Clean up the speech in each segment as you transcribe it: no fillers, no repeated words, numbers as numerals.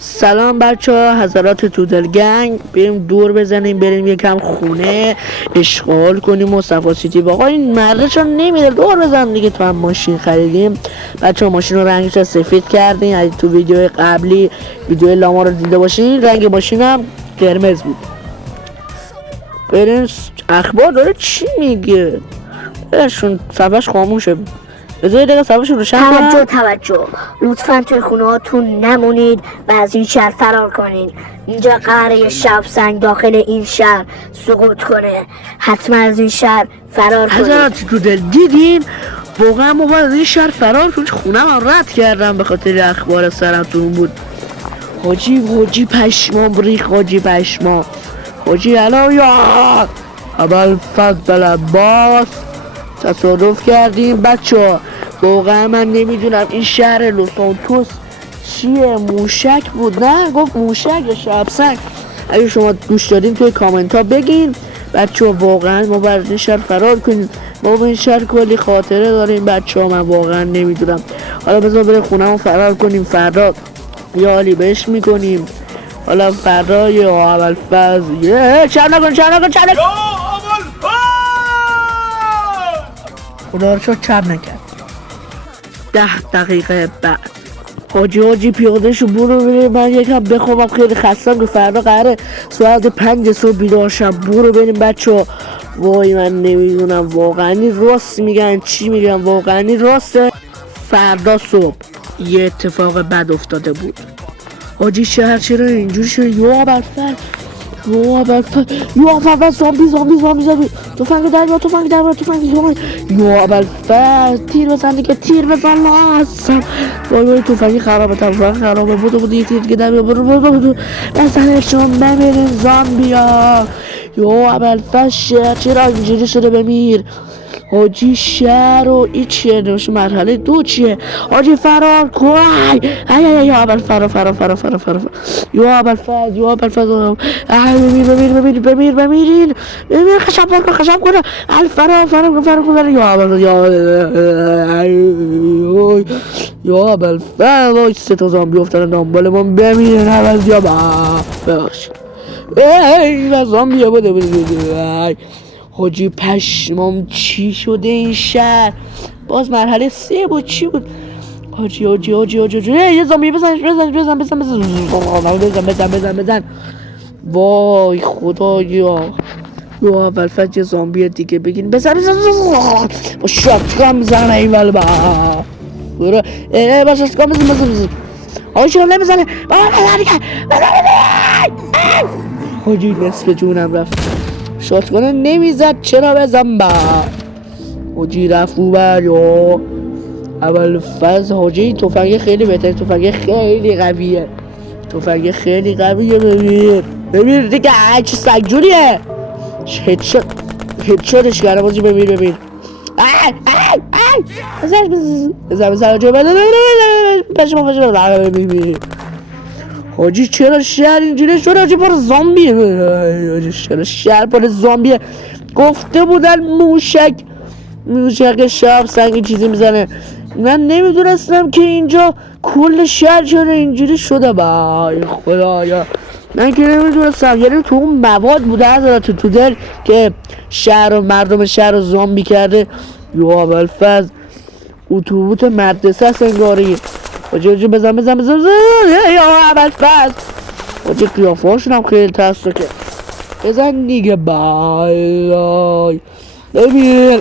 سلام بچه ها، حضرات تودل گنگ. بریم دور بزنیم، بریم یکم خونه اشغال کنیم. مصطفی سیتی با آقا این مرده چون نمیده دور بزن دیگه. تو هم ماشین خریدیم بچه ها، ماشین رو رنگش رو سفید کردیم. اگه تو ویدیو قبلی ویدیو لاما رو دیده باشین رنگ ماشین هم قرمز بود. بریم اخبار داره چی میگه؟ برشون صفحش خاموشه، بذار یه دقیقه صفحش رو روشن کنم. توجه لطفا توی خونه هاتون نمونید و از این شهر فرار کنید. اینجا قراره شب سنگ داخل این شهر سقوط کنه. حتما از این شهر فرار کنید. حضرت تودل دیدین؟ واقعا ما باید از این شهر فرار کنیم. خونه من رد کردم به خاطر اخبار سرطون بود. حاجی پشمام ریخ. حاجی پشمام. حاجی الان یا اول فضل عباس تصادف کردیم بچه ها. واقعا من نمیدونم این شهر لوسانتوس چیه. موشک بود؟ نه گفت موشک یا شبسنگ. اگه شما گوش دادین توی کامنت ها بگین بچه ها. واقعا ما باید این شهر فرار کنیم. ما با این شهر کلی خاطره داریم بچه ها. من واقعا نمیدونم. حالا بذار بریم خونه ما فرار کنیم. فردا یا حالی بهش میکنیم. حالا فردا یا اول فضل چند نکن خدا رو شد چند نکرد. 10 دقیقه بعد حاجی پیاده شو برو بریم. من یکم بخوابم، خیلی خستم که فردا قراره ساعت 5 صبح بیدار شم. برو بریم بچه ها. وای من نمیدونم واقعا راست میگن چی میگن. واقعا راسته. فردا صبح یه اتفاق بد افتاده بود. حاجی شهر چرا اینجوری شده؟ یا ابرفر زامبی تفنگ در یا ابرفر تیر بزن دیگه. تیر بزن لازم. وای تفنگ خرابه. بود یه تیر دیگه در برو بزنشون بمیرین زامبیا. یا ابرفر شهر چرا اینجوری شده؟ بمیر حاجی. شهر و این چیه؟ نوش مرحله 2 چیه؟ حاجی فرار کن. یا اول فرار یا اول بمیرین. خشب کن فرار کن. یا اول فرار 3 تا زامبی افتادن دنبال ما. بمیرین اول یا ببخشید. ای زامبی بوده. حاجی پشمام چی شده این شهر؟ باز مرحله 3 بود. چی بود؟ حاجی یه زامبی بزن. وای خدایا. یا اول فقط یه زامبی دیگه بگین بزن با شاتگان میزنه ایول با برو با شاتگان بزن. حاجی چرا نمیزنه؟ حاجی نصف جونم رفت. شاتگان نمیزد چرا بزن با حاجی رفت اوبر. یا اول فاز حاجی تفنگ خیلی بهتره. تفنگ خیلی قویه. ببین دیگه چه سگجوریه. هدشاتش کردم حاجی. ببین حاجی چرا شهر اینجوری شد؟ حاجی پر زامبیه. حاجی چرا شهر پر زامبیه؟ گفته بودن موشک شب سنگی چیزی میزنه. من نمیدونستم که اینجا کل شهر چرا اینجوری شده. بای خدایا من که نمیدونستم. یعنی تو اون مواد بوده حضرت تودل که شهر و مردم شهر رو زامبی کرده. یا اول فاز اتوبوس مدرسه است انگاری. حاجی بزن یا اول فاز. حاجی قیافه هاشون هم خیلی ترسناکه. بزن دیگه. بای ببین.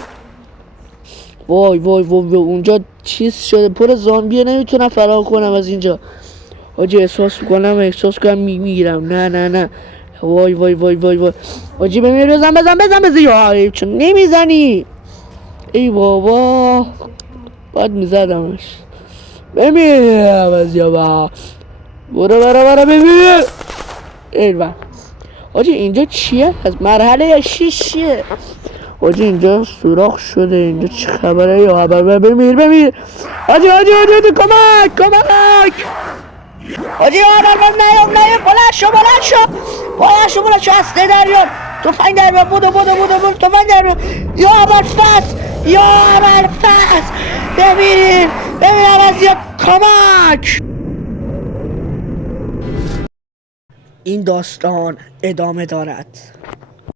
وای اونجا چیز شده پر زامبیه. نمیتونم فرار کنم از اینجا. حاجی احساس کنم میگیرم. نه وای حاجی بمیر. بزن یا چون نمیزنی؟ ای بابا باید میزدمش. بمیر از یا برو بمیر. ایوه حاجی اینجا چیه؟ از مرحله 6 چیه؟ حاجی اینجا سوراخ شده. اینجا چه خبره؟ یا خبر؟ بمیر حاجی کمک حاجی. نیام بلند شو هسته دریان. تفنگ در بیار. بودو تفنگ در بیار. یا اول فصل ببین اول زیاد کمک. این داستان ادامه دارد.